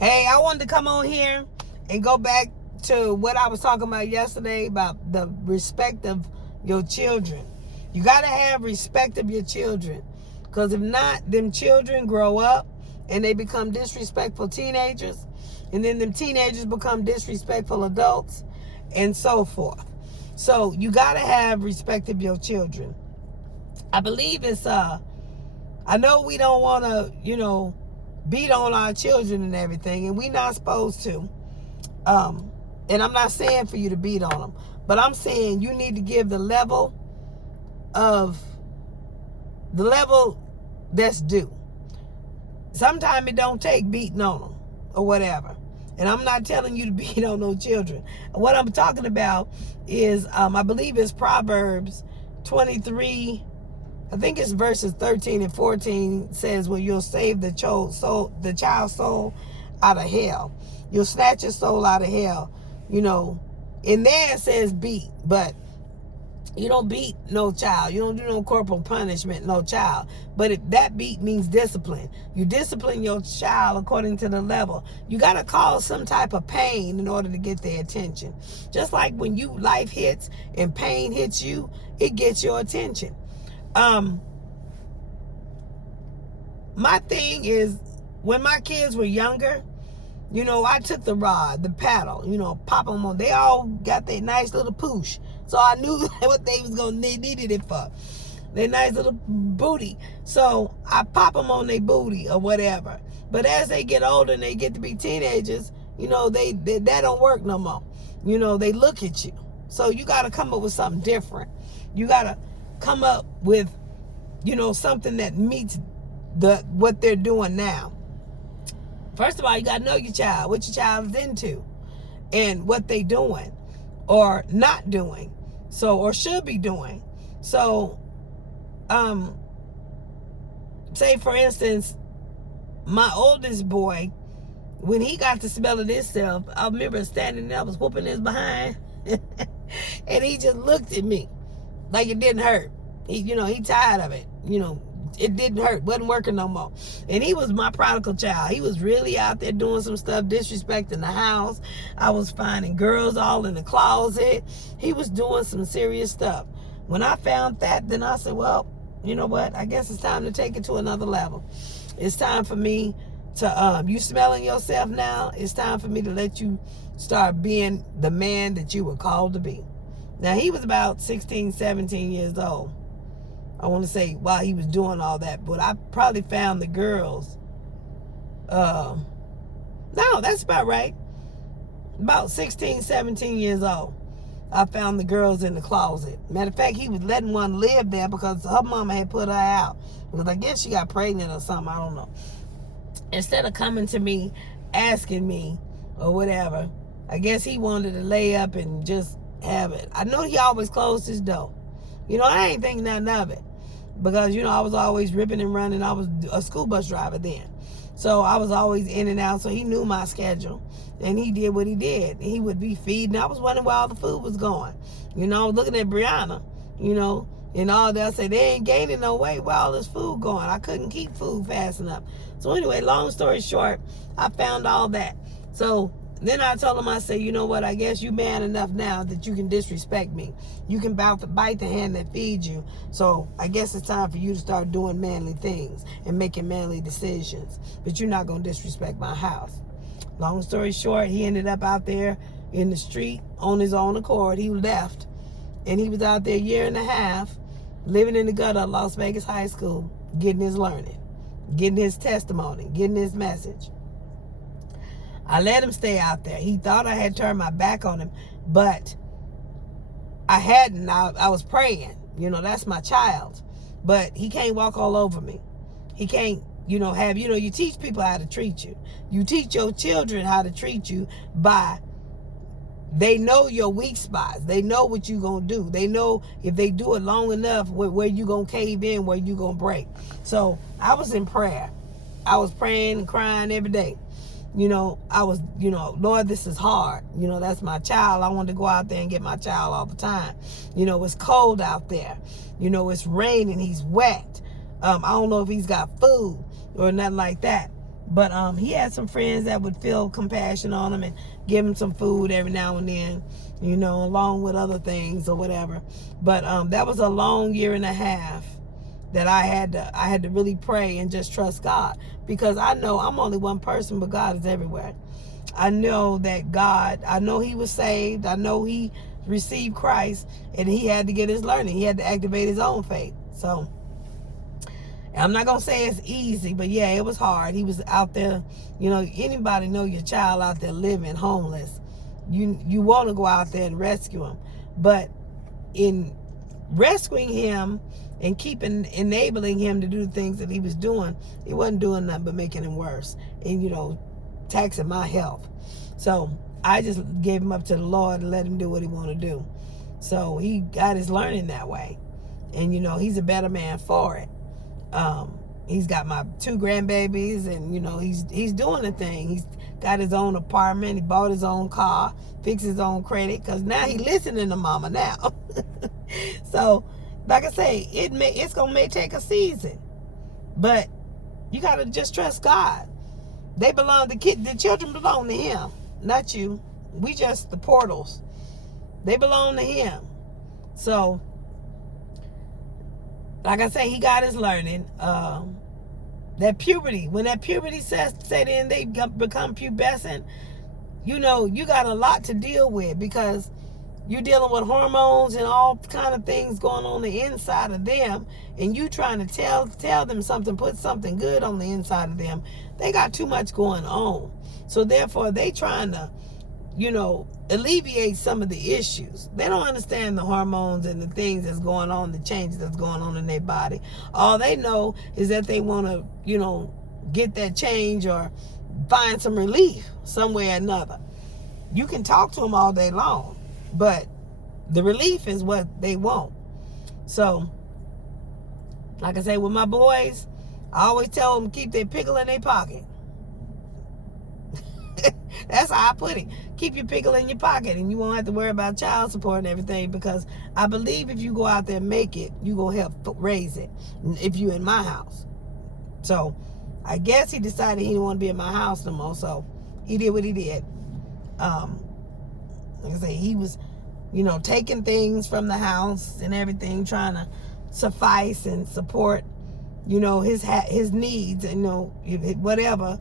Hey, I wanted to come on here and go back to what I was talking about yesterday about the respect of your children. You got to have respect of your children, because if not, them children grow up and they become disrespectful teenagers, and then them teenagers become disrespectful adults, and so forth. So you got to have respect of your children. I believe it's I know we don't want to, beat on our children and everything, and we not supposed to. And I'm not saying for you to beat on them, but I'm saying you need to give the level that's due. Sometimes it don't take beating on them or whatever. And I'm not telling you to beat on no children. What I'm talking about is, I believe it's Proverbs 23. I think it's verses 13 and 14 says, well, you'll save the child's soul out of hell. You'll snatch your soul out of hell. In there it says beat, but you don't beat no child. You don't do no corporal punishment, no child. But if that beat means discipline. You discipline your child according to the level. You got to cause some type of pain in order to get their attention. Just like when life hits and pain hits you, it gets your attention. My thing is, when my kids were younger, I took the rod, the paddle, pop them on. They all got their nice little poosh. So I knew what they needed it for. Their nice little booty. So I pop them on their booty or whatever. But as they get older and they get to be teenagers, that don't work no more. They look at you. So you got to come up with something different. You got to come up with, something that meets what they're doing now. First of all, you got to know your child, what your child is into, and what they doing or not doing, or should be doing. So, say for instance, my oldest boy, when he got to smell it himself, I remember standing there, I was whooping his behind, and he just looked at me like it didn't hurt. He tired of it. It didn't hurt. Wasn't working no more. And he was my prodigal child. He was really out there doing some stuff, disrespecting the house. I was finding girls all in the closet. He was doing some serious stuff. When I found that, then I said, well, you know what? I guess it's time to take it to another level. It's time for me to, you smelling yourself now, it's time for me to let you start being the man that you were called to be. Now, he was about 16, 17 years old. I want to say while he was doing all that, but I probably found the girls. No, that's about right. About 16, 17 years old. I found the girls in the closet. Matter of fact, he was letting one live there because her mama had put her out. Because I guess she got pregnant or something, I don't know. Instead of coming to me, asking me or whatever, I guess he wanted to lay up and just have it. I know he always closed his door. I ain't think nothing of it. Because, I was always ripping and running. I was a school bus driver then. So I was always in and out. So he knew my schedule. And he did what he did. He would be feeding. I was wondering where all the food was going. I was looking at Brianna, and all that. I said, they ain't gaining no weight. Where all this food going? I couldn't keep food fast enough. So anyway, long story short, I found all that. So then I told him, I said, you know what? I guess you man enough now that you can disrespect me. You can bite the hand that feeds you. So I guess it's time for you to start doing manly things and making manly decisions. But you're not going to disrespect my house. Long story short, he ended up out there in the street on his own accord. He left. And he was out there a year and a half, living in the gutter of Las Vegas High School, getting his learning, getting his testimony, getting his message. I let him stay out there. He thought I had turned my back on him, but I hadn't. I was praying. That's my child. But he can't walk all over me. He can't, you teach people how to treat you. You teach your children how to treat you they know your weak spots. They know what you're going to do. They know if they do it long enough, where you're going to cave in, where you're going to break. So I was in prayer. I was praying and crying every day. I was, Lord, this is hard. That's my child. I wanted to go out there and get my child all the time. It's cold out there. It's raining. He's wet. I don't know if he's got food or nothing like that. But he had some friends that would feel compassion on him and give him some food every now and then, along with other things or whatever. But that was a long year and a half that I had to really pray and just trust God, because I know I'm only one person, but God is everywhere. I know that God, I know he was saved. I know he received Christ, and he had to get his learning. He had to activate his own faith. So I'm not going to say it's easy, but yeah, it was hard. He was out there, anybody know your child out there living homeless. You want to go out there and rescue him. But in rescuing him and enabling him to do the things that he was doing, he wasn't doing nothing but making him worse and, taxing my health. So I just gave him up to the Lord and let him do what he wanted to do. So he got his learning that way. And, he's a better man for it. He's got my 2 grandbabies, and he's doing the thing. He's got his own apartment. He bought his own car, fixed his own credit, because now he's listening to mama now. So like I say, it's gonna take a season, but you gotta just trust God. They belong, the children belong to him, not you. We just the portals. They belong to him. So like I say, he got his learning. That puberty, when that puberty set in, they become pubescent. You got a lot to deal with, because you're dealing with hormones and all kind of things going on the inside of them, and you trying to tell them something, put something good on the inside of them. They got too much going on. So therefore, they trying to, alleviate some of the issues. They don't understand the hormones and the things that's going on, the changes that's going on in their body. All they know is that they want to, get that change or find some relief some way or another. You can talk to them all day long, but the relief is what they want. So, like I say, with my boys, I always tell them keep their pickle in their pocket. That's how I put it. Keep your pickle in your pocket, and you won't have to worry about child support and everything, because I believe if you go out there and make it, you going to help raise it if you in my house. So I guess he decided he didn't want to be in my house no more, so he did what he did. Like I say, he was, taking things from the house and everything, trying to suffice and support, his needs, and, whatever.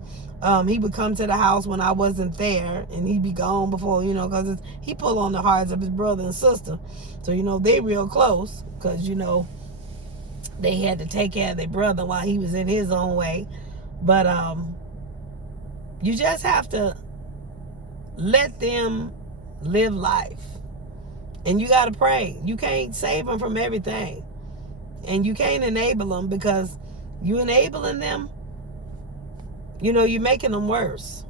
He would come to the house when I wasn't there, and he'd be gone before, because he pulled on the hearts of his brother and sister. So, they real close, because, they had to take care of their brother while he was in his own way. But you just have to let them live life. And you got to pray. You can't save them from everything. And you can't enable them, because you enabling them, you're making them worse.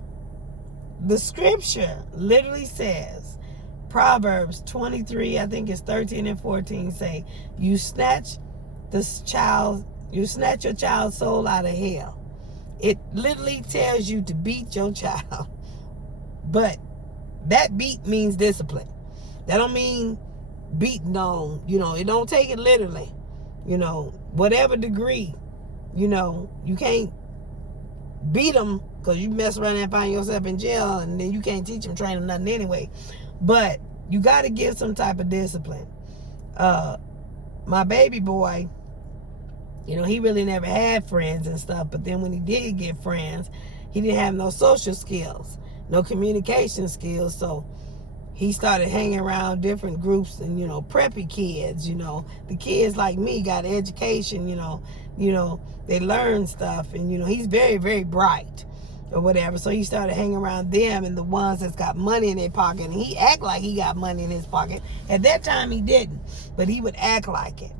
The scripture literally says, Proverbs 23, I think it's 13 and 14, say, you snatch your child's soul out of hell. It literally tells you to beat your child. But that beat means discipline. That don't mean beating on, it don't take it literally. Whatever degree, you can't beat them, because you mess around and find yourself in jail, and then you can't teach them, train them nothing anyway. But you got to give some type of discipline. My baby boy, he really never had friends and stuff, but then when he did get friends, he didn't have no social skills, no communication skills. So he started hanging around different groups and, preppy kids, the kids like me got education, they learn stuff, and, he's very, very bright or whatever. So he started hanging around them and the ones that's got money in their pocket, and he act like he got money in his pocket. At that time he didn't, but he would act like it.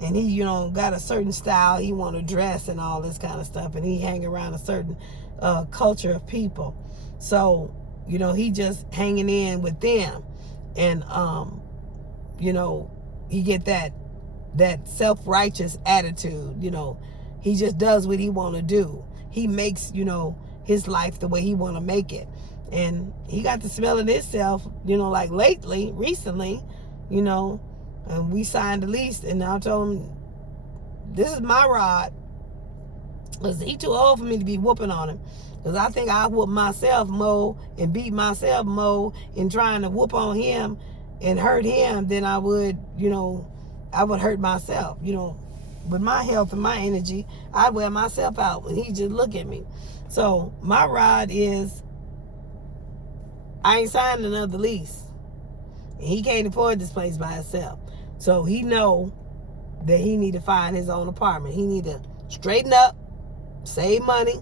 And he, got a certain style he want to dress and all this kind of stuff, and he hang around a certain culture of people. So, he just hanging in with them, and he get that self-righteous attitude. He just does what he want to do. He makes his life the way he want to make it, and he got to smelling himself like recently, and we signed the lease, and I told him, this is my rod, Because he too old for me to be whooping on him. Because I think I whoop myself more and beat myself more in trying to whoop on him and hurt him than I would, I would hurt myself. With my health and my energy, I wear myself out when he just look at me. So my rod is, I ain't signed another lease. And he can't afford this place by himself. So he know that he need to find his own apartment. He need to straighten up, save money,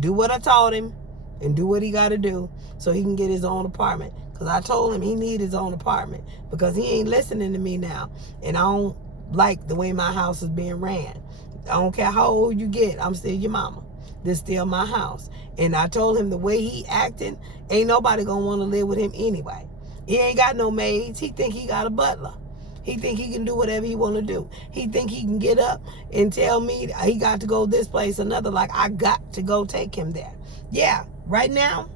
do what I taught him, and do what he got to do so he can get his own apartment. Because I told him he need his own apartment because he ain't listening to me now. And I don't like the way my house is being ran. I don't care how old you get, I'm still your mama. This still my house. And I told him the way he acting, ain't nobody gonna want to live with him anyway. He ain't got no maids. He think he got a butler. He think he can do whatever he want to do. He think he can get up and tell me he got to go this place, another, like I got to go take him there. Yeah, right now,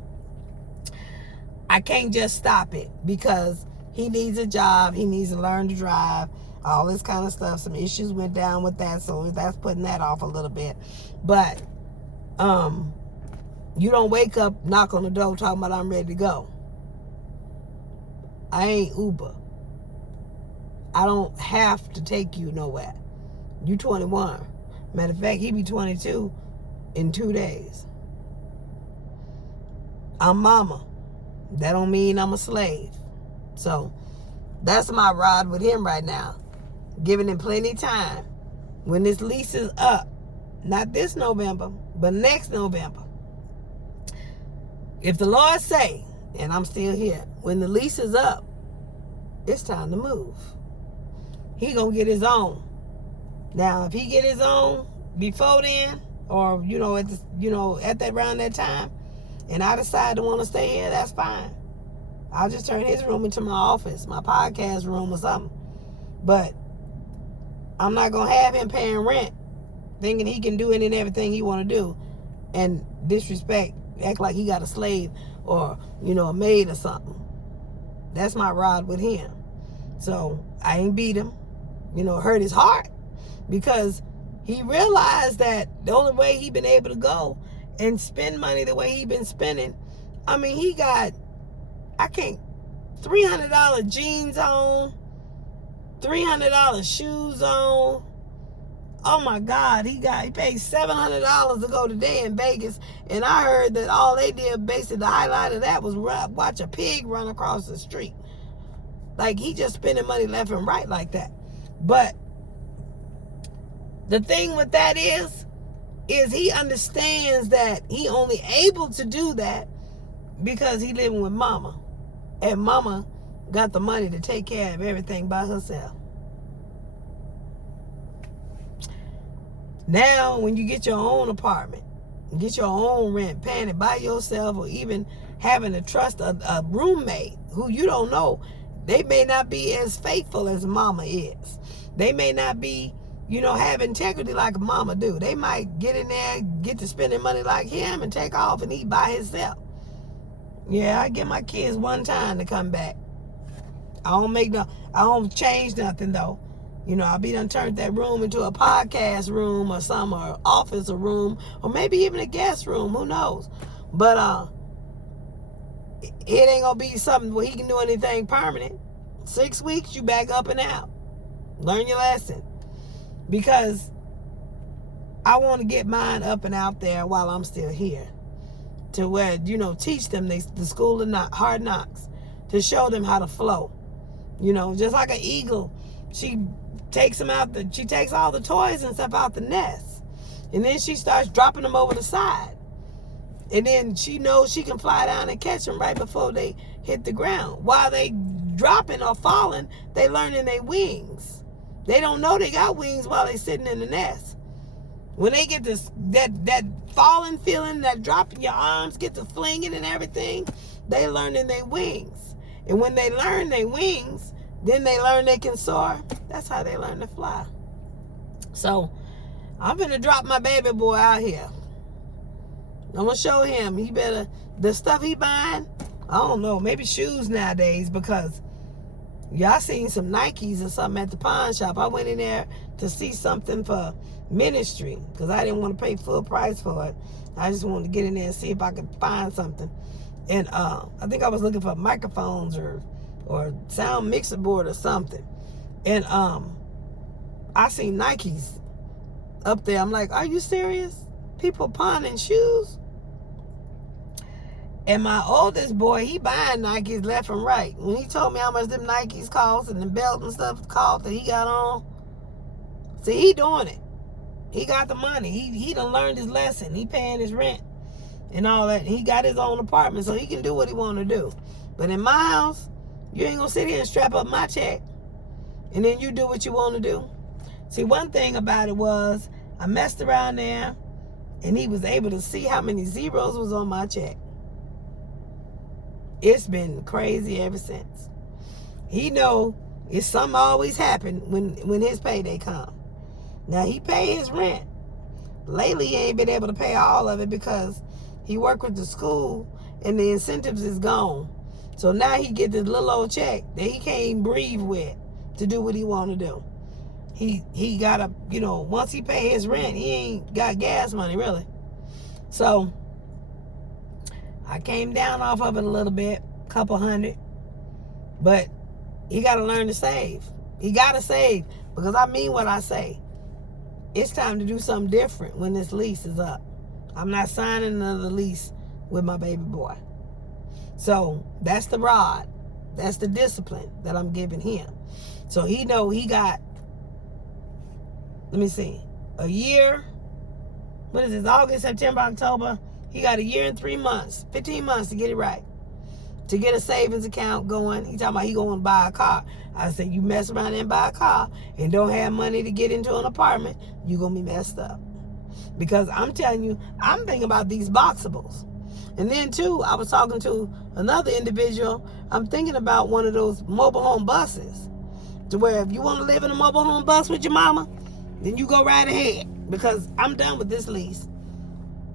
I can't just stop it because he needs a job. He needs to learn to drive, all this kind of stuff. Some issues went down with that, so that's putting that off a little bit. But you don't wake up, knock on the door, talking about I'm ready to go. I ain't Uber. I don't have to take you nowhere. You 21. Matter of fact, he be 22 in 2 days. I'm mama. That don't mean I'm a slave. So that's my rod with him right now. Giving him plenty of time. When this lease is up, not this November, but next November. If the Lord say, and I'm still here, when the lease is up, it's time to move. He gonna get his own. Now, if he get his own before then, or at that around that time, and I decide to want to stay here, that's fine. I'll just turn his room into my office, my podcast room or something. But I'm not gonna have him paying rent, thinking he can do any and everything he want to do, and disrespect, act like he got a slave or a maid or something. That's my rod with him. So I ain't beat him, hurt his heart, because he realized that the only way he been able to go and spend money the way he been spending, I mean, he got, $300 jeans on, $300 shoes on. Oh my God, he paid $700 to go today in Vegas, and I heard that all they did, basically the highlight of that was watch a pig run across the street. Like, he just spending money left and right like that. But the thing with that is he understands that he only able to do that because he living with mama. And mama got the money to take care of everything by herself. Now, when you get your own apartment, get your own rent, paying it by yourself, or even having to trust a roommate who you don't know, they may not be as faithful as mama is. They may not be, have integrity like mama do. They might get in there, get to spending money like him, and take off and eat by himself. Yeah, I get my kids one time to come back. I don't change nothing though. I be done turned that room into a podcast room or some, or office or room, or maybe even a guest room, who knows. But it ain't gonna be something where he can do anything permanent. 6 weeks, you back up and out. Learn your lesson. Because I want to get mine up and out there while I'm still here. To where, teach them the school of hard knocks. To show them how to flow. Just like an eagle. She takes all the toys and stuff out the nest. And then she starts dropping them over the side. And then she knows she can fly down and catch them right before they hit the ground. While they dropping or falling, they learning their wings. They don't know they got wings while they sitting in the nest. When they get this that falling feeling, that dropping your arms, get to flinging and everything, they learning their wings. And when they learn their wings, then they learn they can soar. That's how they learn to fly. So I'm gonna drop my baby boy out here. I'm gonna show him. He better, the stuff he buying, I don't know, maybe shoes nowadays, because y'all seen some Nikes or something at the pawn shop. I went in there to see something for ministry because I didn't want to pay full price for it. I just wanted to get in there and see if I could find something. And I think I was looking for microphones or sound mixer board or something. And I seen Nikes up there. I'm like, are you serious? People pawning shoes? And my oldest boy, he buying Nikes left and right. When he told me how much them Nikes cost and the belt and stuff cost that he got on, see, he doing it. He got the money. He done learned his lesson. He paying his rent and all that. He got his own apartment, so he can do what he want to do. But in my house, you ain't gonna sit here and strap up my check and then you do what you want to do. See, one thing about it was I messed around there and he was able to see how many zeros was on my check. It's been crazy ever since. He know it's something always happen when his payday come. Now he pay his rent. Lately he ain't been able to pay all of it because he worked with the school and the incentives is gone. So now he get this little old check that he can't even breathe with to do what he want to do. He got to, once he pay his rent, he ain't got gas money really. So I came down off of it a little bit, couple hundred. But he got to learn to save. He got to save because I mean what I say. It's time to do something different when this lease is up. I'm not signing another lease with my baby boy. So that's the rod. That's the discipline that I'm giving him. So he know he got, let me see, a year. What is this? August, September, October. He got a year and 3 months, 15 months to get it right. To get a savings account going. He talking about he going to buy a car. I said, you mess around and buy a car and don't have money to get into an apartment, you going to be messed up. Because I'm telling you, I'm thinking about these boxables. And then too, I was talking to another individual. I'm thinking about one of those mobile home buses. To where if you want to live in a mobile home bus with your mama, then you go right ahead. Because I'm done with this lease.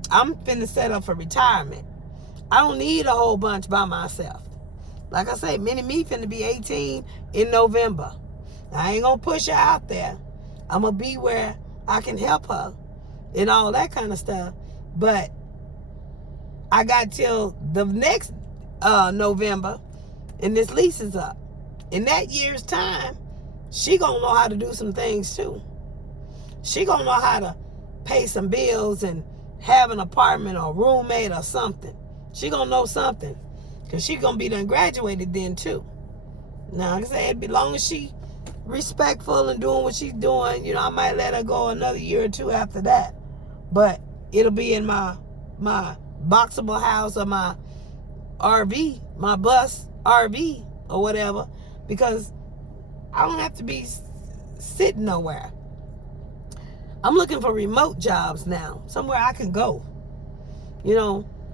I'm finna set up for retirement. I don't need a whole bunch by myself. Like I say, Minnie Me finna be 18 in November. I ain't gonna push her out there. I'm gonna be where I can help her and all that kind of stuff. But I got till the next November and this lease is up. In that year's time, she gonna know how to do some things too. She gonna know how to pay some bills and have an apartment or roommate or something. She gonna know something. Because she gonna be done graduated then too. Now, like I said, as long as she respectful and doing what she's doing, I might let her go another year or two after that. But it'll be in my boxable house or my RV, my bus RV or whatever. Because I don't have to be sitting nowhere. I'm looking for remote jobs now. Somewhere I can go.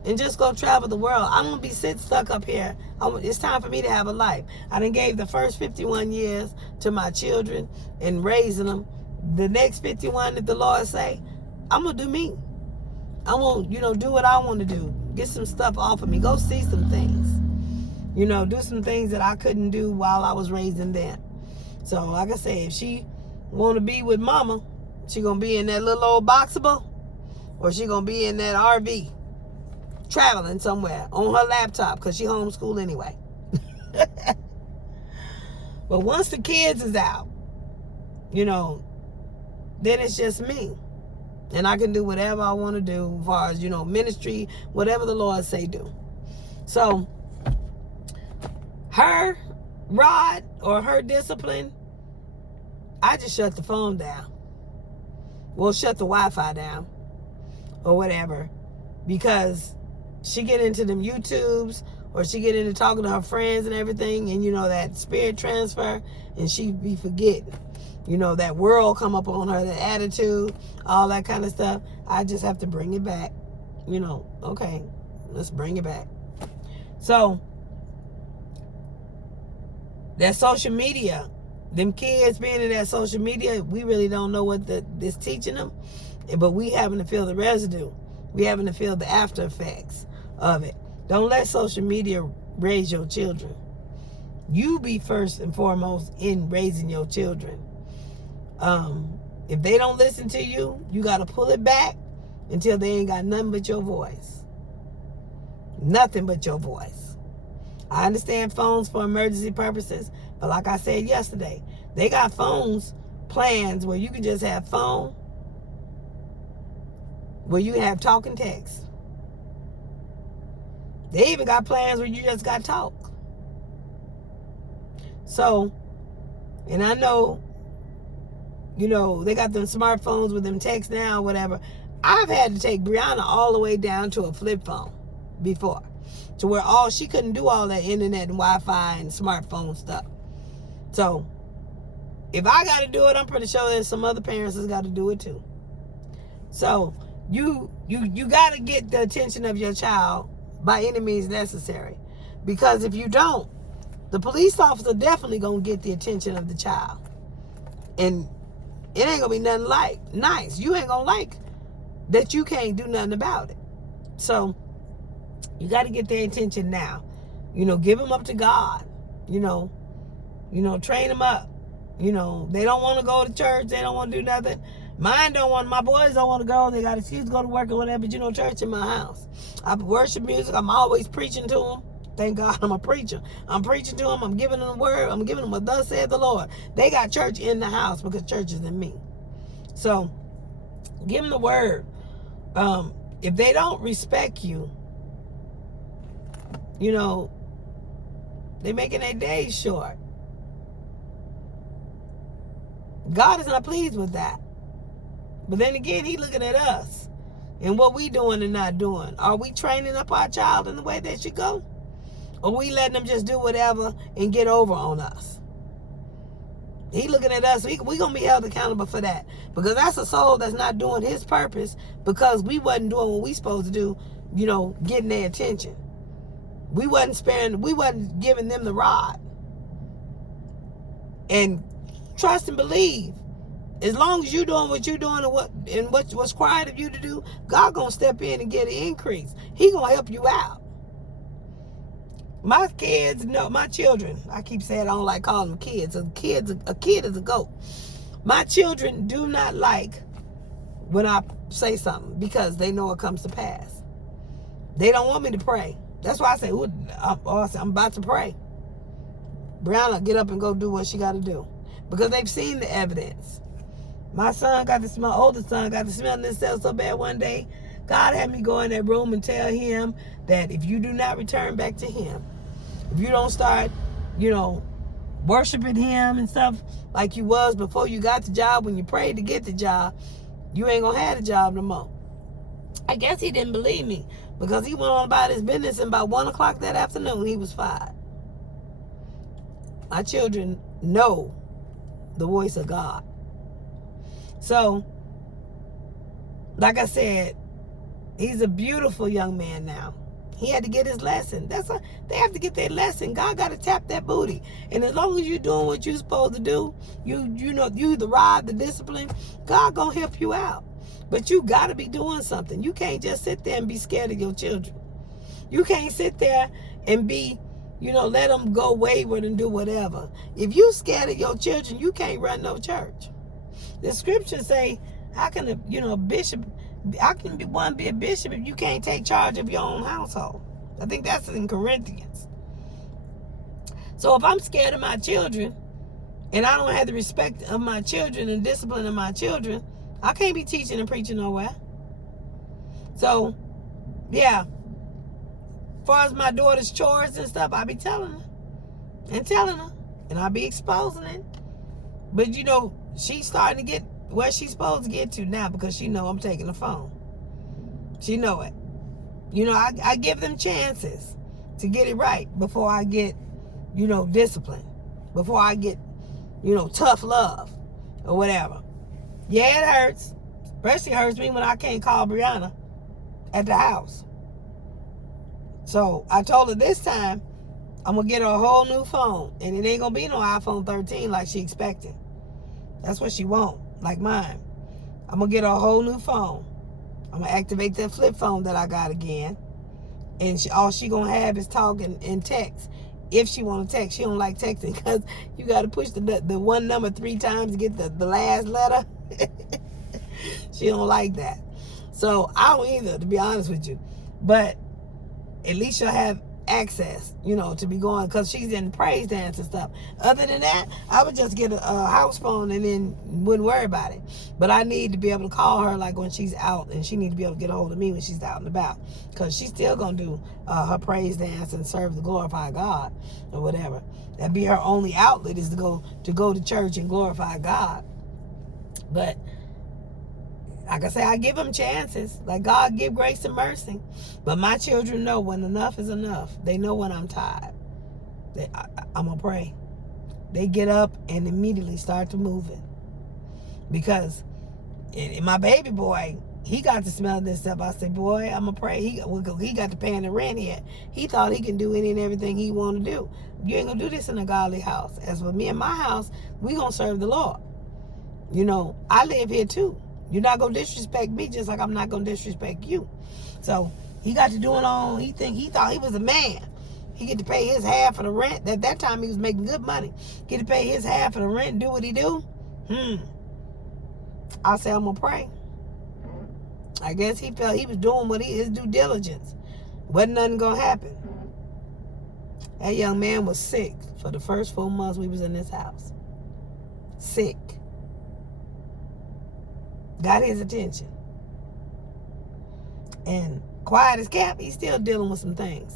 And just go travel the world. I'm going to be stuck up here. It's time for me to have a life. I done gave the first 51 years to my children and raising them. The next 51, if the Lord say, I'm going to do me. I want, do what I want to do. Get some stuff off of me. Go see some things. Do some things that I couldn't do while I was raising them. So, like I said, if she want to be with mama, she going to be in that little old boxable, or she going to be in that RV. Traveling somewhere on her laptop because she homeschooled anyway. But once the kids is out, then it's just me. And I can do whatever I want to do as far as, ministry, whatever the Lord say do. So, her rod or her discipline, I just shut the phone down. Well, shut the Wi-Fi down or whatever. Because she get into them YouTubes or she get into talking to her friends and everything, and that spirit transfer, and she be forgetting. That world come up on her, that attitude, all that kind of stuff. I just have to bring it back. Okay, let's bring it back. So, that social media, them kids being in that social media, we really don't know what this teaching them, but we having to feel the residue. We having to feel the after effects of it. Don't let social media raise your children. You be first and foremost in raising your children. If they don't listen to you, you got to pull it back until they ain't got nothing but your voice. Nothing but your voice. I understand phones for emergency purposes, but like I said yesterday, they got phones, plans where you can just have phone, where you have talk and text. They even got plans where you just got talk. So, and I know, they got them smartphones with them texts now, whatever. I've had to take Brianna all the way down to a flip phone before, to where she couldn't do all that internet and Wi-Fi and smartphone stuff. So, if I got to do it, I'm pretty sure there's some other parents that's got to do it too. So, you got to get the attention of your child by any means necessary. Because if you don't, the police officer definitely going to get the attention of the child. And it ain't going to be nothing nice. You ain't going to like that you can't do nothing about it. So, you got to get their attention now. Give them up to God. Train them up. They don't want to go to church. They don't want to do nothing. My boys don't want to go. They got excuse to go to work or whatever. But church in my house. I worship music. I'm always preaching to them. Thank God I'm a preacher. I'm preaching to them. I'm giving them the word. I'm giving them what thus said the Lord. They got church in the house because church is in me. So, give them the word. If they don't respect you, they're making their days short. God is not pleased with that. But then again, He looking at us and what we doing and not doing. Are we training up our child in the way they should go? Or we letting them just do whatever and get over on us? He looking at us. We going to be held accountable for that. Because that's a soul that's not doing His purpose because we wasn't doing what we supposed to do, getting their attention. We wasn't giving them the rod. And trust and believe. As long as you doing what you're doing and what's required of you to do, God going to step in and get an increase. He going to help you out. My kids, my children, I keep saying I don't like calling them kids. A kid is a goat. My children do not like when I say something because they know it comes to pass. They don't want me to pray. That's why I say, I'm about to pray. Brianna, get up and go do what she got to do. Because they've seen the evidence. My oldest son got to smell himself so bad one day. God had me go in that room and tell him that if you do not return back to Him, if you don't start, worshiping Him and stuff like you was before you got the job, when you prayed to get the job, you ain't gonna have the job no more. I guess he didn't believe me because he went on about his business, and by 1 o'clock that afternoon, he was fired. My children know the voice of God. So, like I said, he's a beautiful young man now. He had to get his lesson. They have to get their lesson. God got to tap that booty. And as long as you're doing what you're supposed to do, you the rod, the discipline, God going to help you out. But you got to be doing something. You can't just sit there and be scared of your children. You can't sit there and be, let them go wayward and do whatever. If you scared of your children, you can't run no church. The scriptures say, how can a bishop, how can one be a bishop if you can't take charge of your own household? I think that's in Corinthians. So if I'm scared of my children and I don't have the respect of my children and discipline of my children, I can't be teaching and preaching nowhere. So, yeah. As far as my daughter's chores and stuff, I be telling her. And I be exposing it. But, she's starting to get where she's supposed to get to now because she know I'm taking the phone. She know it. I give them chances to get it right before I get, discipline. Before I get, tough love or whatever. Yeah, it hurts. Especially hurts me when I can't call Brianna at the house. So I told her this time, I'm going to get her a whole new phone. And it ain't going to be no iPhone 13 like she expected. That's what she want, like mine. I'm going to get her a whole new phone. I'm going to activate that flip phone that I got again. And all she going to have is talk and text. If she want to text. She don't like texting because you got to push the one number 3 times to get the last letter. She don't like that. So I don't either, to be honest with you. But at least you'll have access, to be going, because she's in praise dance and stuff. Other than that, I would just get a house phone and then wouldn't worry about it. But I need to be able to call her like when she's out, and she need to be able to get a hold of me when she's out and about, because she's still gonna do her praise dance and serve the glorify God or whatever. That'd be her only outlet, is to go to church and glorify God. But like I say, I give them chances. Like God give grace and mercy. But my children know when enough is enough. They know when I'm tired. I'm going to pray. They get up and immediately start to moving. Because my baby boy, he got to smell this stuff. I said, boy, I'm going to pray. He got to paying the rent here. He thought he can do any and everything he want to do. You ain't going to do this in a godly house. As for me and my house, we going to serve the Lord. I live here too. You're not going to disrespect me just like I'm not going to disrespect you. So he got to do it on, he thought he was a man. He get to pay his half of the rent. At that time, he was making good money. Get to pay his half of the rent and do what he do. I say, I'm going to pray. I guess he felt he was doing his due diligence. Wasn't nothing going to happen. That young man was sick for the first 4 months we was in this house. Sick. Got his attention. And quiet as kept, he's still dealing with some things.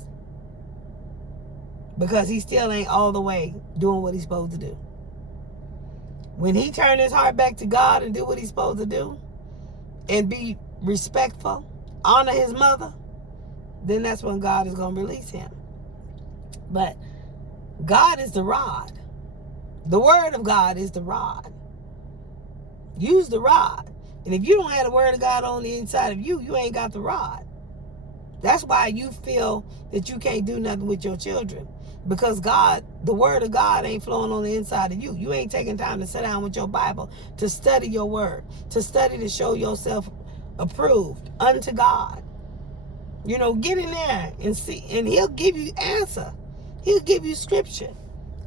Because he still ain't all the way doing what he's supposed to do. When he turn his heart back to God and do what he's supposed to do, and be respectful, honor his mother, then that's when God is going to release him. But God is the rod. The word of God is the rod. Use the rod. And if you don't have the word of God on the inside of you, you ain't got the rod. That's why you feel that you can't do nothing with your children. Because God, the word of God ain't flowing on the inside of you. You ain't taking time to sit down with your Bible, to study your word, to study to show yourself approved unto God. Get in there and see, and he'll give you answer. He'll give you scripture.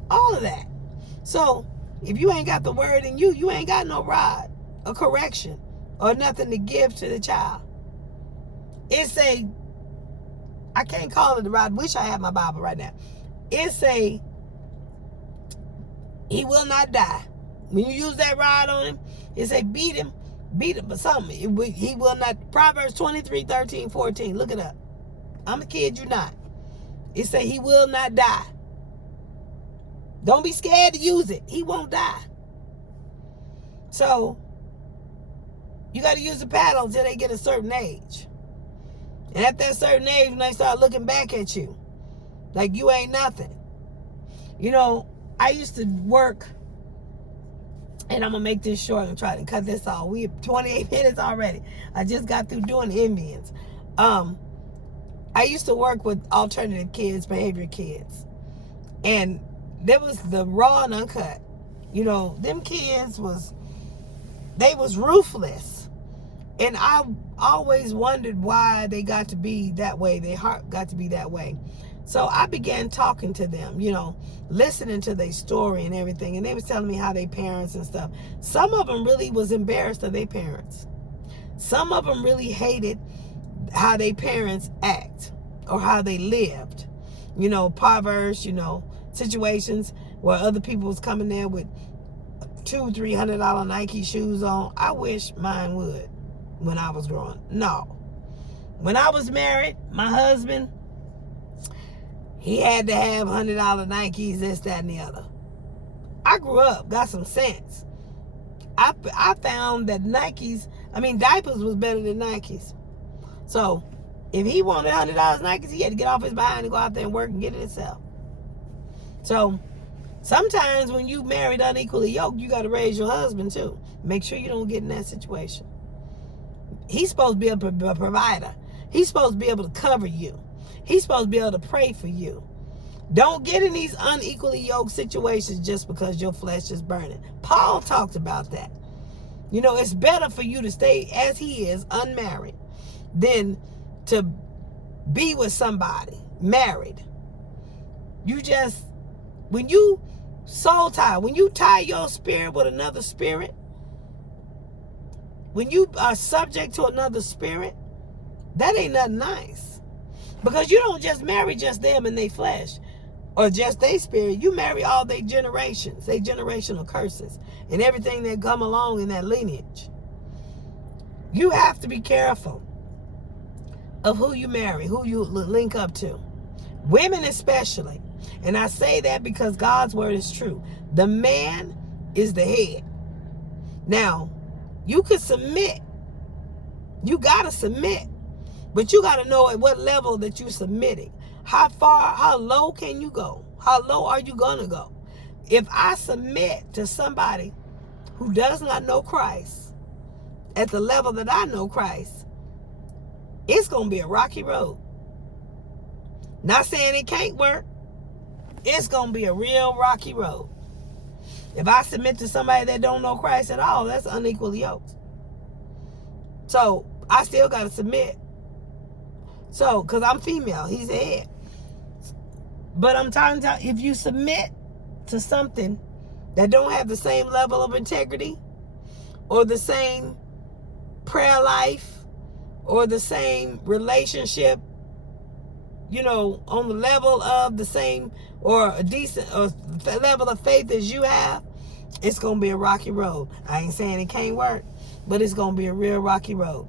All of that. So if you ain't got the word in you, you ain't got no rod or correction or nothing to give to the child. I can't call it the rod. Wish I had my Bible right now. He will not die. When you use that rod on him, beat him, but something. He will not. Proverbs 23:13-14. Look it up. I'm a kid, you not. He will not die. Don't be scared to use it. He won't die. So you got to use the paddle until they get a certain age. And at that certain age, when they start looking back at you, like you ain't nothing. I used to work, and I'm going to make this short and try to cut this off. We have 28 minutes already. I just got through doing Indians. I used to work with alternative kids, behavior kids. And there was the raw and uncut. Them kids was ruthless. And I always wondered why they got to be that way. Their heart got to be that way. So I began talking to them, listening to their story and everything. And they was telling me how they parents and stuff. Some of them really was embarrassed of their parents. Some of them really hated how their parents act or how they lived. Perverse, situations where other people was coming there with $200-$300 Nike shoes on. I wish mine would when I was growing. No. When I was married, my husband, he had to have $100 Nikes, this, that, and the other. I grew up, got some sense. I found that diapers was better than Nikes. So, if he wanted $100 Nikes, he had to get off his behind and go out there and work and get it himself. So, sometimes when you married unequally yoked, you got to raise your husband too. Make sure you don't get in that situation. He's supposed to be a provider. He's supposed to be able to cover you. He's supposed to be able to pray for you. Don't get in these unequally yoked situations just because your flesh is burning. Paul talked about that. It's better for you to stay as he is, unmarried, than to be with somebody, married. When you soul tie, when you tie your spirit with another spirit, when you are subject to another spirit, that ain't nothing nice. Because you don't just marry just them and their flesh or just their spirit. You marry all their generations, their generational curses, and everything that come along in that lineage. You have to be careful of who you marry, who you link up to. Women especially. And I say that because God's word is true. The man is the head. Now, you can submit. You got to submit. But you got to know at what level that you're submitting. How low can you go? How low are you going to go? If I submit to somebody who does not know Christ at the level that I know Christ, it's going to be a rocky road. Not saying it can't work. It's going to be a real rocky road. If I submit to somebody that don't know Christ at all, that's unequally yoked. So I still got to submit. So, because I'm female, he's the head. But I'm talking about if you submit to something that don't have the same level of integrity or the same prayer life or the same relationship, you know, on the level of the same or a decent or level of faith as you have, it's going to be a rocky road. I ain't saying it can't work, but it's going to be a real rocky road.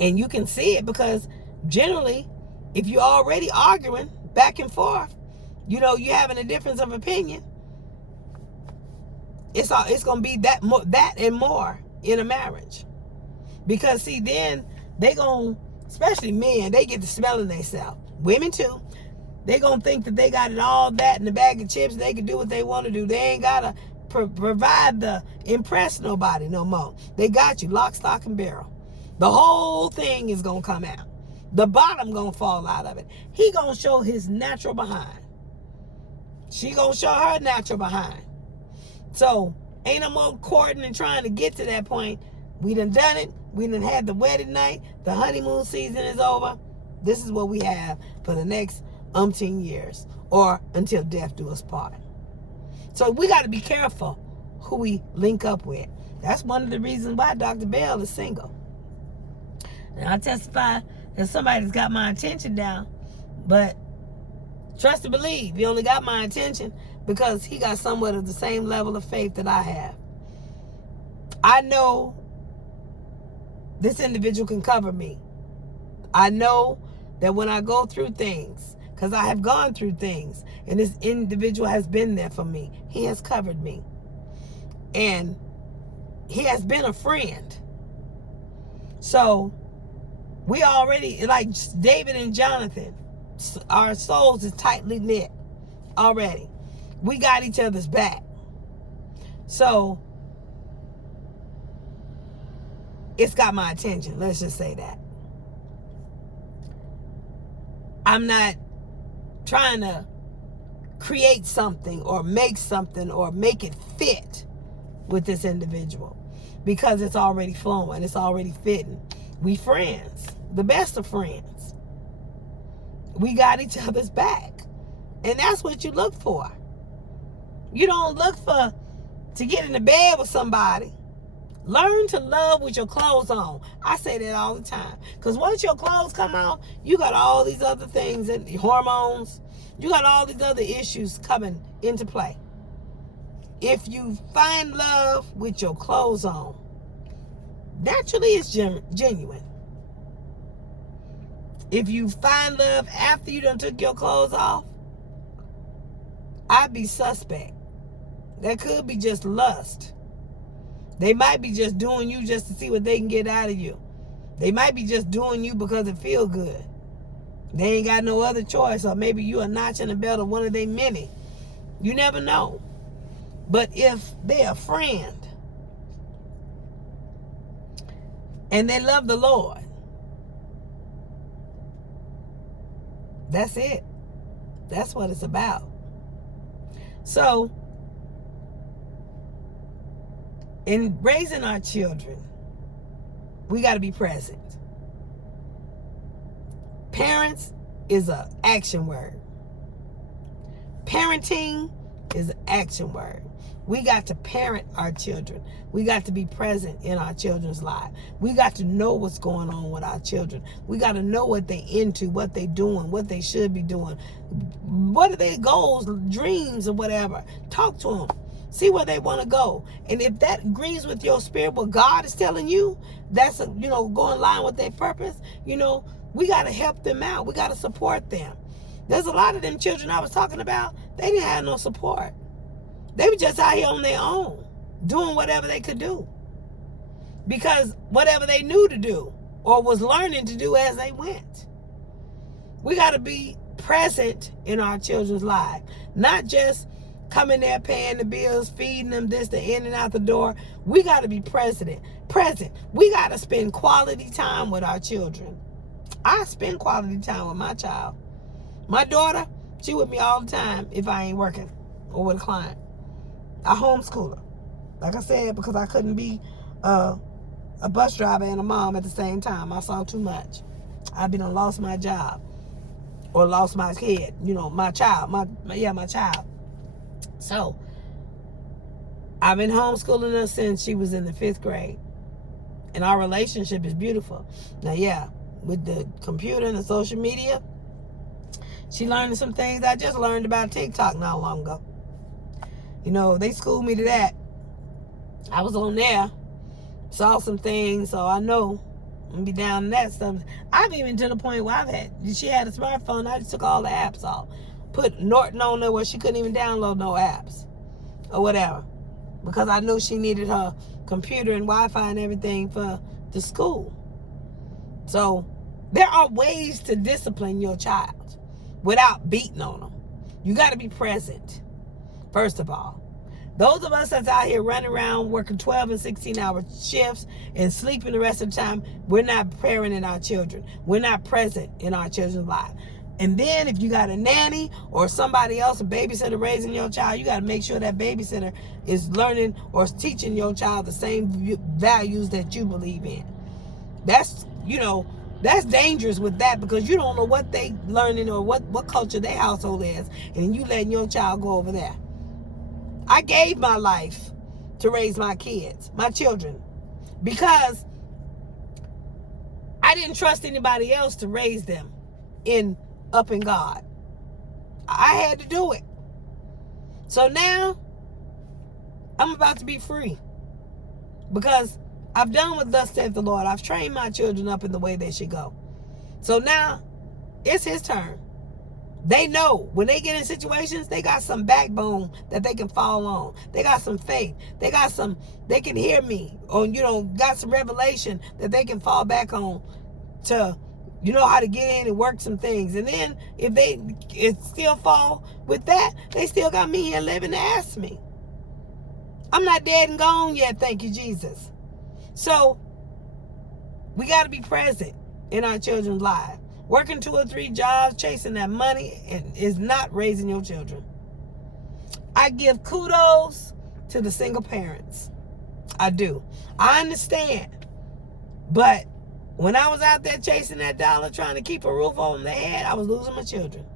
And you can see it because generally, if you're already arguing back and forth, you know, you're having a difference of opinion, it's going to be that and more in a marriage. Because see, then they going to, especially men, they get to smelling themselves. Women too. They going to think that they got it all that in the bag of chips. They can do what they want to do. They ain't got to provide the impress nobody no more. They got you lock, stock, and barrel. The whole thing is going to come out. The bottom going to fall out of it. He going to show his natural behind. She going to show her natural behind. So, ain't no more courting and trying to get to that point. We done it. We done had the wedding night. The honeymoon season is over. This is what we have for the next umpteen years. Or until death do us part. So, we got to be careful who we link up with. That's one of the reasons why Dr. Bell is single. And I testify that somebody's got my attention now, but trust and believe, he only got my attention because he got somewhat of the same level of faith that I have. I know this individual can cover me. I know that when I go through things, because I have gone through things, and this individual has been there for me. He has covered me. And he has been a friend. So, we already, like David and Jonathan, our souls is tightly knit already. We got each other's back. So, it's got my attention. Let's just say that. I'm not trying to create something or make it fit with this individual because it's already flowing. It's already fitting. We friends, the best of friends. We got each other's back. And that's what you look for. You don't look for to get in the bed with somebody. Learn to love with your clothes on. I say that all the time. Because once your clothes come off, you got all these other things, and hormones. You got all these other issues coming into play. If you find love with your clothes on, naturally it's genuine. If you find love after you done took your clothes off, I'd be suspect. That could be just lust. They might be just doing you just to see what they can get out of you. They might be just doing you because it feel good. They ain't got no other choice, or maybe you a notch in the belt of one of they many. You never know. But if they're a friend and they love the Lord, that's it. That's what it's about. So, in raising our children, we got to be present. Parents is an action word. Parenting is an action word. We got to parent our children. We got to be present in our children's lives. We got to know what's going on with our children. We got to know what they into, what they doing, what they should be doing. What are their goals, dreams, or whatever. Talk to them. See where they want to go. And if that agrees with your spirit, what God is telling you, that's, go in line with their purpose, we got to help them out. We got to support them. There's a lot of them children I was talking about, they didn't have no support. They were just out here on their own, doing whatever they could do. Because whatever they knew to do, or was learning to do as they went. We got to be present in our children's lives. Not just coming there paying the bills, feeding them this, the in and out the door. We got to be present. We got to spend quality time with our children. I spend quality time with my child. My daughter, she with me all the time if I ain't working or with a client. I homeschool her. Like I said, because I couldn't be a bus driver and a mom at the same time. I saw too much. I've been lost my job or lost my kid. My child. My child. So, I've been homeschooling her since she was in the 5th grade. And our relationship is beautiful. Now, with the computer and the social media, she learned some things I just learned about TikTok not long ago. They schooled me to that. I was on there, saw some things, so I know I'm going to be down in that stuff. I've even to the point where she had a smartphone, I just took all the apps off. Put Norton on there where she couldn't even download no apps or whatever. Because I knew she needed her computer and Wi-Fi and everything for the school. So there are ways to discipline your child without beating on them. You got to be present, first of all. Those of us that's out here running around working 12 and 16-hour shifts and sleeping the rest of the time, we're not parenting our children. We're not present in our children's lives. And then if you got a nanny or somebody else, a babysitter raising your child, you got to make sure that babysitter is learning or teaching your child the same values that you believe in. That's dangerous with that, because you don't know what they learning or what culture their household is, and you letting your child go over there. I gave my life to raise my kids, my children, because I didn't trust anybody else to raise them up in God. I had to do it. So now I'm about to be free, because I've done what thus saith the Lord. I've trained my children up in the way they should go. So now it's his turn. They know when they get in situations, they got some backbone that they can fall on. They got some faith. They can hear me, or, got some revelation that they can fall back on to, how to get in and work some things. And then if it still fall with that, they still got me here living to ask me. I'm not dead and gone yet, thank you, Jesus. So we got to be present in our children's lives. Working 2 or 3 jobs, chasing that money, is not raising your children. I give kudos to the single parents. I do. I understand. But when I was out there chasing that dollar, trying to keep a roof over their head, I was losing my children.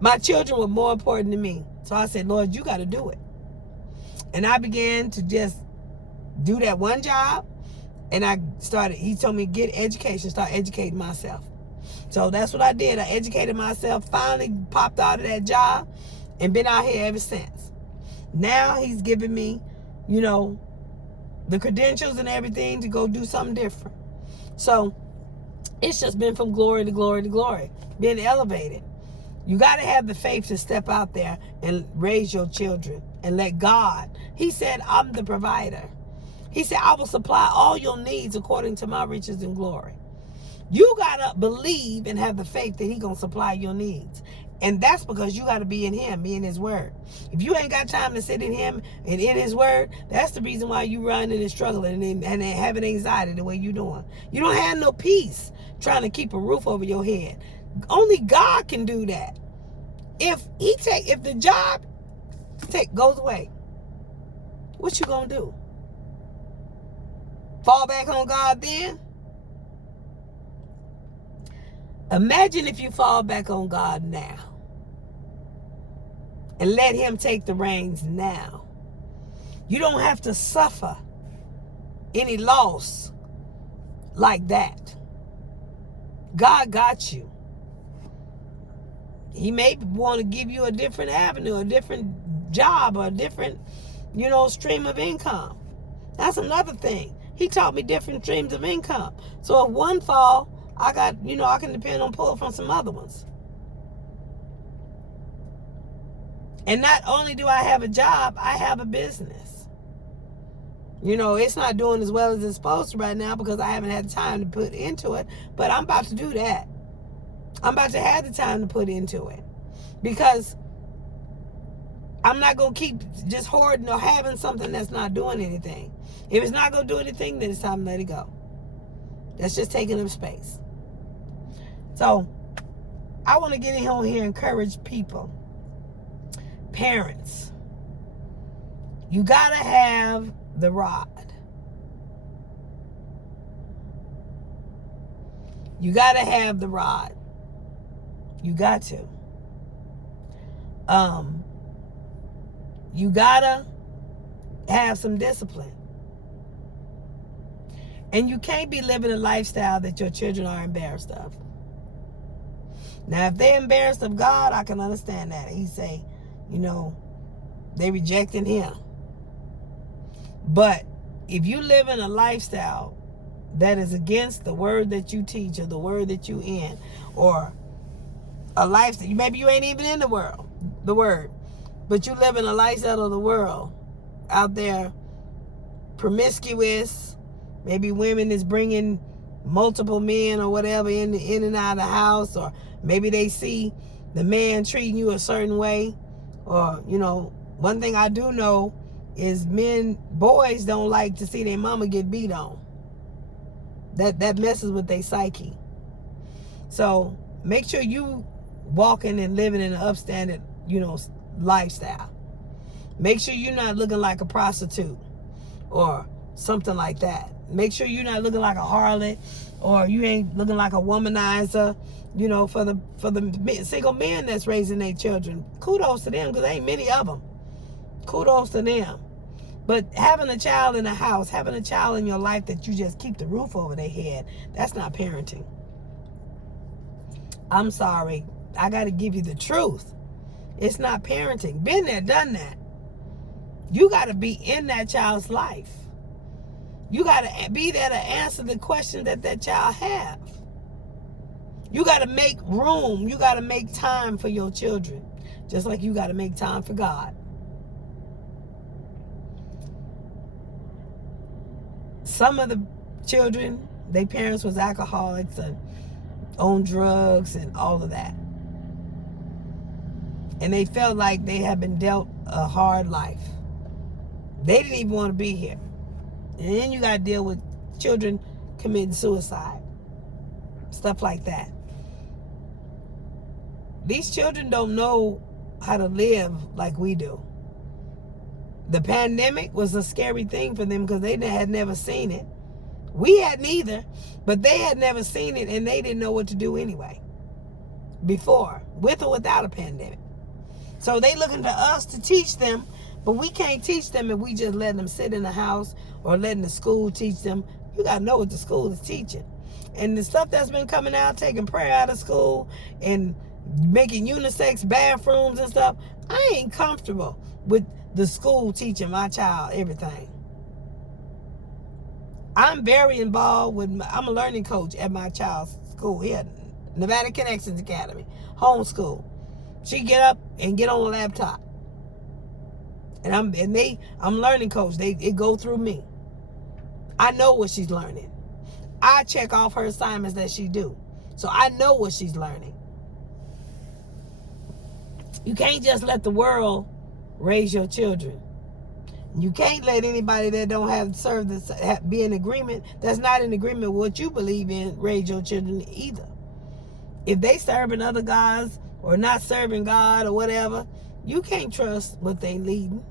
My children were more important to me. So I said, Lord, you got to do it. And I began to just do that one job. And he told me get education, start educating myself. So that's what I did. I educated myself, finally popped out of that job, and been out here ever since. Now he's giving me, the credentials and everything to go do something different. So it's just been from glory to glory to glory, being elevated. You got to have the faith to step out there and raise your children and let God. He said, I'm the provider. He said, I will supply all your needs according to my riches and glory. You got to believe and have the faith that he's going to supply your needs. And that's because you got to be in him, be in his word. If you ain't got time to sit in him and in his word, that's the reason why you running and struggling and having anxiety the way you doing. You don't have no peace trying to keep a roof over your head. Only God can do that. If the job goes away, what you going to do? Fall back on God then? Imagine if you fall back on God now. and let him take the reins now. You don't have to suffer any loss like that. God got you. He may want to give you a different avenue, a different job, or a different, stream of income. That's another thing. He taught me different streams of income. So if one fall, I got, I can depend on pull from some other ones. And not only do I have a job, I have a business. It's not doing as well as it's supposed to right now because I haven't had time to put into it. But I'm about to do that. I'm about to have the time to put into it. Because I'm not going to keep just hoarding or having something that's not doing anything. If it's not going to do anything, then it's time to let it go. That's just taking up space. So, I want to get in on here and encourage people. Parents, you got to have the rod. You got to have the rod. You got to. You got to have some discipline. And you can't be living a lifestyle that your children are embarrassed of. Now, if they're embarrassed of God, I can understand that. He say, they rejecting him. But if you live in a lifestyle that is against the word that you teach or the word that you in, or a lifestyle, maybe you ain't even in the word, but you live in a lifestyle of the world out there, promiscuous. Maybe women is bringing multiple men or whatever in and out of the house, or maybe they see the man treating you a certain way, or one thing I do know is boys don't like to see their mama get beat on. That messes with their psyche. So make sure you walking and living in an upstanding, lifestyle. Make sure you're not looking like a prostitute or something like that. Make sure you're not looking like a harlot, or you ain't looking like a womanizer, for the single men that's raising their children. Kudos to them, because there ain't many of them. Kudos to them. But having a child in the house, having a child in your life that you just keep the roof over their head, that's not parenting. I'm sorry. I got to give you the truth. It's not parenting. Been there, done that. You got to be in that child's life. You got to be there to answer the questions that child have. You got to make room. You got to make time for your children. Just like you got to make time for God. Some of the children, their parents was alcoholics and on drugs and all of that. And they felt like they had been dealt a hard life. They didn't even want to be here. And then you got to deal with children committing suicide. Stuff like that. These children don't know how to live like we do. The pandemic was a scary thing for them because they had never seen it. We hadn't either, but they had never seen it, and they didn't know what to do anyway. Before, with or without a pandemic. So they looking to us to teach them, but we can't teach them if we just let them sit in the house or letting the school teach them. You got to know what the school is teaching. And the stuff that's been coming out, taking prayer out of school and making unisex bathrooms and stuff, I ain't comfortable with the school teaching my child everything. I'm very involved I'm a learning coach at my child's school here, Nevada Connections Academy, homeschool. She get up and get on the laptop. And I'm learning coach. It go through me. I know what she's learning. I check off her assignments that she do. So I know what she's learning. You can't just let the world raise your children. You can't let anybody that don't have be in agreement, that's not in agreement with what you believe in, raise your children either. If they serving other gods or not serving God or whatever, you can't trust what they leading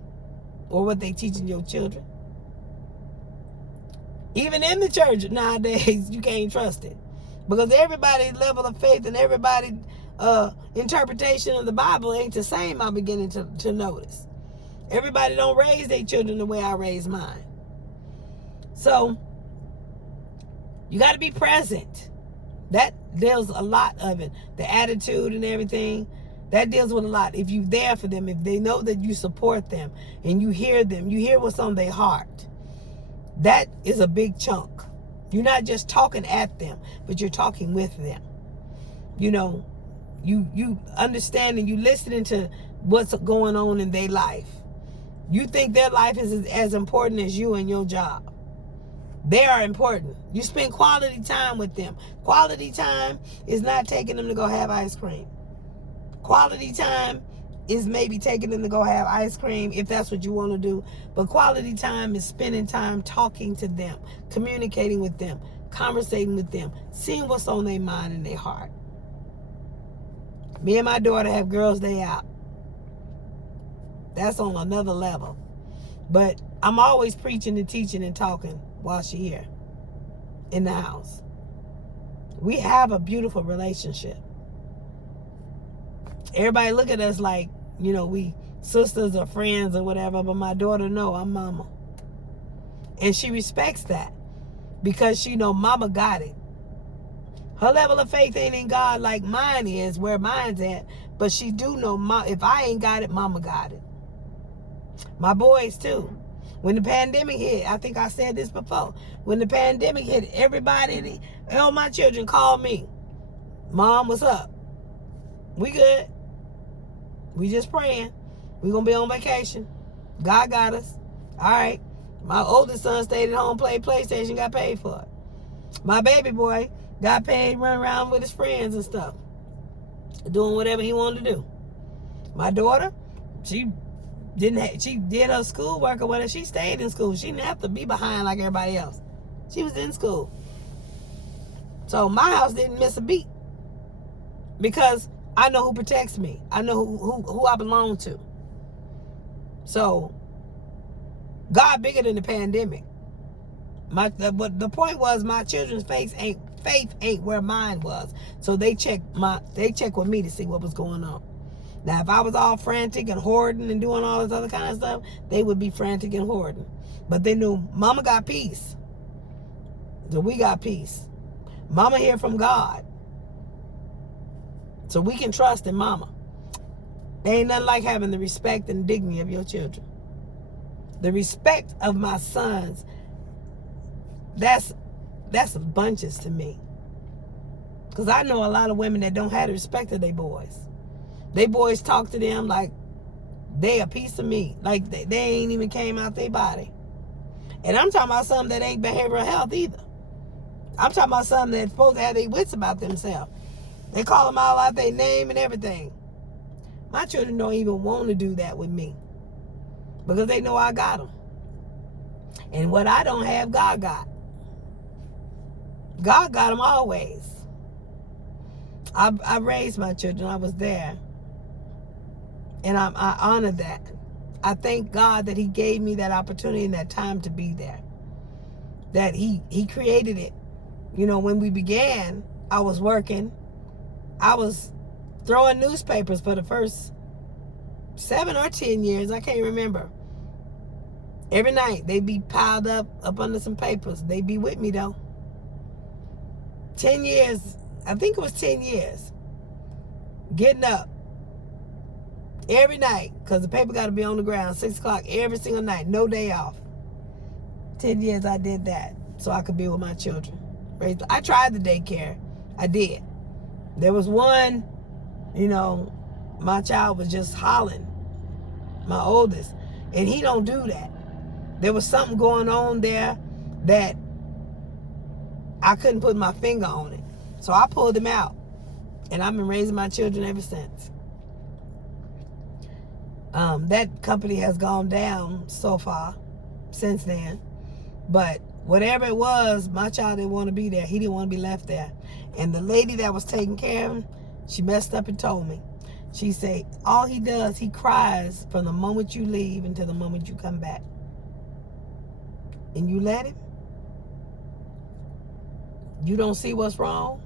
or what they teaching your children. Even in the church nowadays, you can't trust it. Because everybody's level of faith and everybody's interpretation of the Bible ain't the same. I'm beginning to notice. Everybody don't raise their children the way I raise mine. So you got to be present. That deals a lot of it. The attitude and everything, that deals with a lot. If you're there for them, if they know that you support them and you hear them, you hear what's on their heart, that is a big chunk. You're not just talking at them, but you're talking with them. You know, you understand and you listening to what's going on in their life. You think their life is as important as you and your job. They are important. You spend quality time with them. Quality time is not taking them to go have ice cream. Quality time is maybe taking them to go have ice cream if that's what you want to do. But quality time is spending time talking to them, communicating with them, conversating with them, seeing what's on their mind and their heart. Me and my daughter have girls' day out. That's on another level. But I'm always preaching and teaching and talking while she's here in the house. We have a beautiful relationship. Everybody look at us like, you know, we sisters or friends or whatever, but my daughter know I'm mama. And she respects that because she know mama got it. Her level of faith ain't in God like mine is, where mine's at, but she do know if I ain't got it, mama got it. My boys too. When the pandemic hit, I think I said this before, when the pandemic hit, everybody, all my children called me. Mom, what's up? We good. We just praying. We gonna be on vacation. God got us. All right. My oldest son stayed at home, played PlayStation, got paid for it. My baby boy got paid, run around with his friends and stuff, doing whatever he wanted to do. My daughter, she did her schoolwork or whatever. She stayed in school. She didn't have to be behind like everybody else. She was in school. So my house didn't miss a beat because I know who protects me. I know who I belong to. So God bigger than the pandemic. The point was my children's faith ain't where mine was. So they checked with me to see what was going on. Now, if I was all frantic and hoarding and doing all this other kind of stuff, they would be frantic and hoarding. But they knew mama got peace. So we got peace. Mama hear from God. So we can trust in mama. There ain't nothing like having the respect and dignity of your children. The respect of my sons, that's bunches to me. Because I know a lot of women that don't have the respect of their boys. They boys talk to them like they a piece of meat. Like they ain't even came out their body. And I'm talking about something that ain't behavioral health either. I'm talking about something that's supposed to have their wits about themselves. They call them all out their name and everything. My children don't even want to do that with me. Because they know I got them. And what I don't have, God got. God got them always. I raised my children. I was there. And I honor that. I thank God that he gave me that opportunity and that time to be there. That he created it. You know, when we began, I was working. I was throwing newspapers for the first 7 or 10 years. I can't remember. Every night, they'd be piled up under some papers. They'd be with me, though. 10 years. I think it was 10 years. Getting up every night, because the paper got to be on the ground, 6 o'clock every single night, no day off. 10 years I did that so I could be with my children. I tried the daycare. I did. There was one, you know, my child was just hollering, my oldest, and he don't do that. There was something going on there that I couldn't put my finger on it. So I pulled him out, and I've been raising my children ever since. That company has gone down so far since then. But whatever it was, my child didn't want to be there. He didn't want to be left there. And the lady that was taking care of him, she messed up and told me. She said, all he does, he cries from the moment you leave until the moment you come back. And you let him? You don't see what's wrong?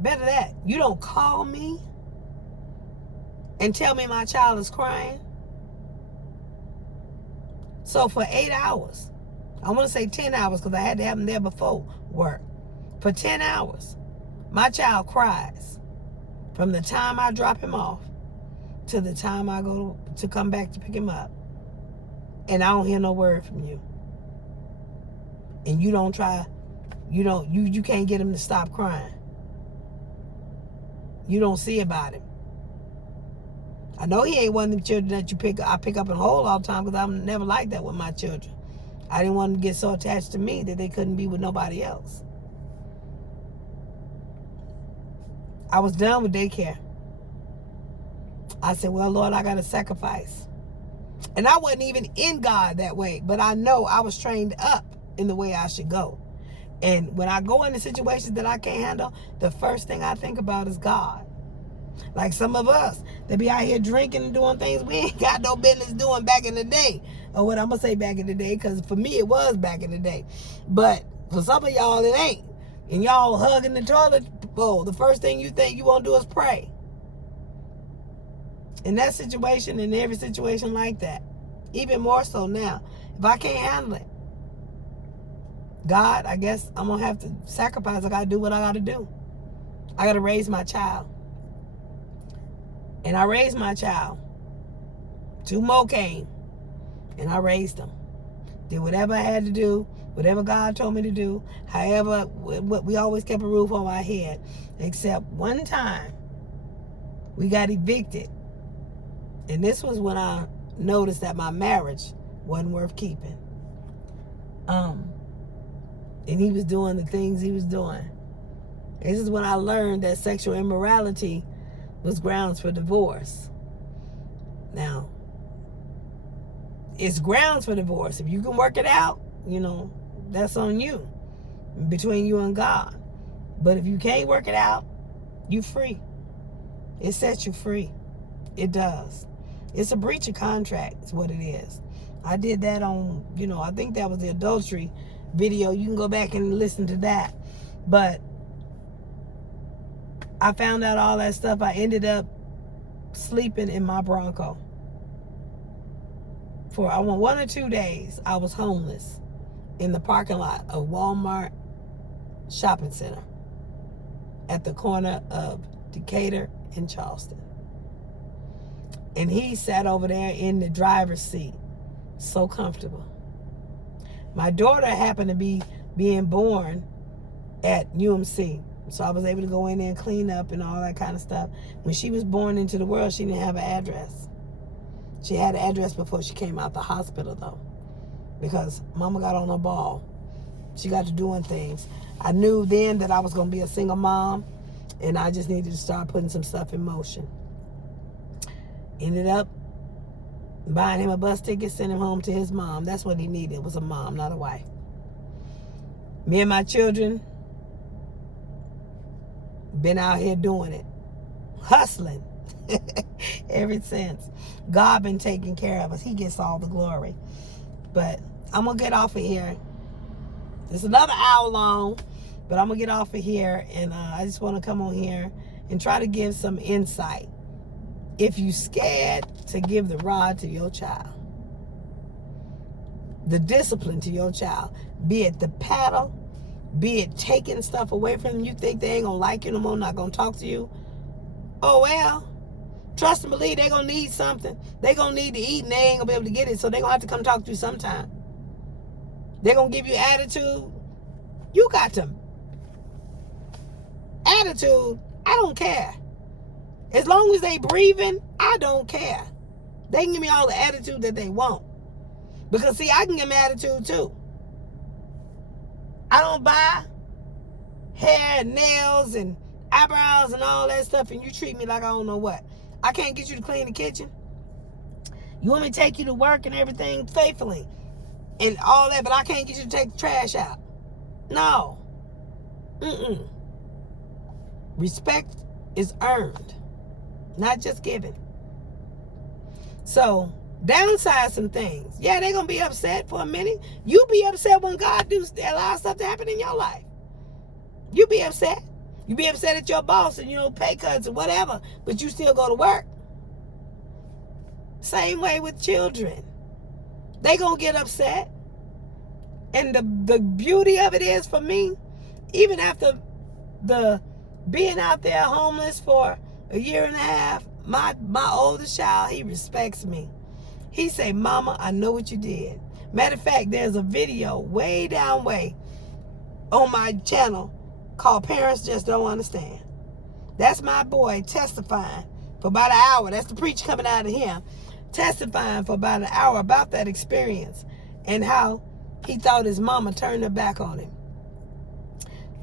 Better that. You don't call me and tell me my child is crying. So for 8 hours, I want to say 10 hours because I had to have them there before work. For 10 hours, my child cries from the time I drop him off to the time I go to come back to pick him up. And I don't hear no word from you. And you don't try, you can't get him to stop crying. You don't see about him. I know he ain't one of the children that I pick up and hold all the time because I'm never like that with my children. I didn't want them to get so attached to me that they couldn't be with nobody else. I was done with daycare. I said, well, Lord, I got to sacrifice. And I wasn't even in God that way, but I know I was trained up in the way I should go. And when I go into situations that I can't handle, the first thing I think about is God. Like some of us, they be out here drinking and doing things we ain't got no business doing back in the day. Or what I'm going to say back in the day, because for me it was back in the day. But for some of y'all it ain't. And y'all hugging the toilet bowl, the first thing you think you want to do is pray. In that situation, in every situation like that, even more so now, if I can't handle it, God, I guess I'm going to have to sacrifice. I got to do what I got to do. I got to raise my child. And I raised my child. 2 more came. And I raised them. Did whatever I had to do. Whatever God told me to do. However, we always kept a roof over our head. Except one time, we got evicted. And this was when I noticed that my marriage wasn't worth keeping. And he was doing the things he was doing. This is when I learned that sexual immorality was grounds for divorce. Now, it's grounds for divorce. If you can work it out, that's on you, between you and God. But if you can't work it out, you free. It sets you free. It does. It's a breach of contract is what it is. I did that on, I think that was the adultery video. You can go back and listen to that. But I found out all that stuff. I ended up sleeping in my Bronco. For 1 or 2 days, I was homeless in the parking lot of Walmart Shopping Center at the corner of Decatur and Charleston. And he sat over there in the driver's seat, so comfortable. My daughter happened to be being born at UMC. So I was able to go in there and clean up and all that kind of stuff. When she was born into the world, she didn't have an address. She had an address before she came out the hospital, though, because Mama got on her ball. She got to doing things. I knew then that I was going to be a single mom, and I just needed to start putting some stuff in motion. Ended up buying him a bus ticket, sending him home to his mom. That's what he needed, was a mom, not a wife. Me and my children been out here doing it, hustling ever since. God been taking care of us. He gets all the glory. But I'm going to get off of here. It's another hour long, but I'm going to get off of here, and I just want to come on here and try to give some insight. If you scared to give the rod to your child, the discipline to your child, be it the paddle, be it taking stuff away from them, you think they ain't going to like you no more, not going to talk to you. Oh, well, trust and believe they're going to need something. They're going to need to eat, and they ain't going to be able to get it, so they're going to have to come talk to you sometime. They're going to give you attitude. You got to. Attitude, I don't care. As long as they breathing, I don't care. They can give me all the attitude that they want. Because, see, I can give them attitude, too. I don't buy hair and nails and eyebrows and all that stuff, and you treat me like I don't know what. I can't get you to clean the kitchen. You want me to take you to work and everything faithfully and all that, but I can't get you to take the trash out. No. Respect is earned, not just given. So, downsize some things. Yeah, they're going to be upset for a minute. You be upset when God allow stuff to happen in your life. You be upset. You be upset at your boss and, pay cuts or whatever, but you still go to work. Same way with children. They gonna get upset. And the beauty of it is, for me, even after the being out there homeless for a year and a half, my oldest child, he respects me. He say, Mama, I know what you did. Matter of fact, there's a video way down way on my channel called Parents Just Don't Understand. That's my boy testifying for about an hour. That's the preacher coming out of him, testifying for about an hour about that experience and how he thought his mama turned her back on him.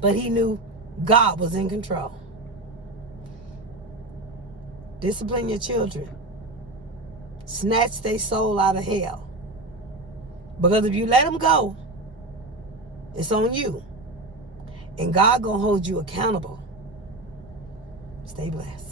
But he knew God was in control. Discipline your children. Snatch their soul out of hell. Because if you let them go, it's on you. And God gonna hold you accountable. Stay blessed.